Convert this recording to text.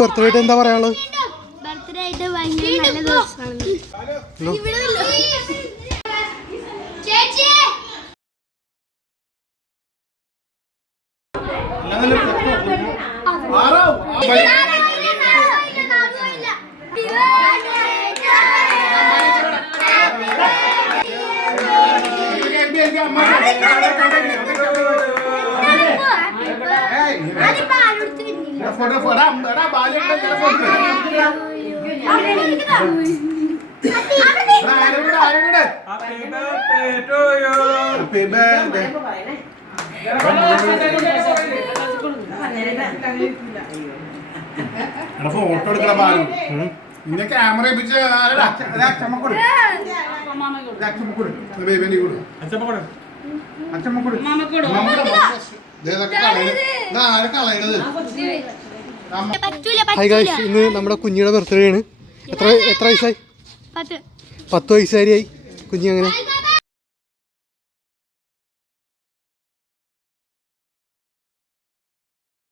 Birthday ആയിട്ട് എന്താ പറയാനുള്ളത്? ബർത്ത്ഡേ ആയിട്ട് ഭയങ്കര നല്ല ദിവസമാണ്. ഫോട്ടോ എടുക്കണ ബാലു നിന്നെ ക്യാമറ ഹായ് ഗൈസ്, ഇന്ന് നമ്മുടെ കുഞ്ഞിയുടെ ബർത്ത്ഡേ ആണ്. എത്ര വയസ്സായി? 10 വയസ്സുകാരിയായി കുഞ്ഞി. അങ്ങനെ